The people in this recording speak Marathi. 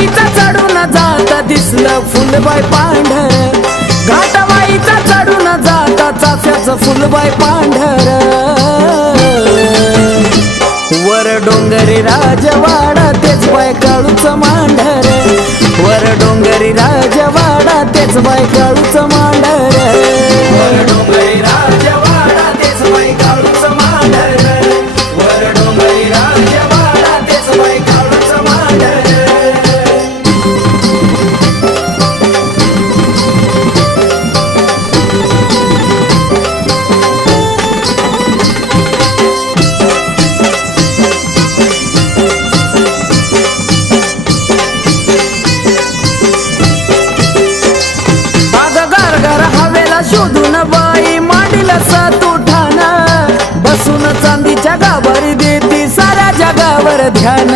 घाटवाईचा चढून जाता दिसलं फुलबाई पांढर, घाटवाईचा चढून जाता चाफ्याचं फुलबाई पांढर. वर डोंगरी राजवाडा तेच बाय काळूच मांढर, वर डोंगरी राजवाडा तेच बाय काळूच मांढर. वर डोंगरी राजवाडा तेच बाय काळूच मांढर, वर डोंगरी राजवाडा तेच बाय काळूच मांढर. शोधून बाई मांडीला सातुठाण, बसून चांदीच्या गाभारी देती साऱ्या जगावर ध्यान.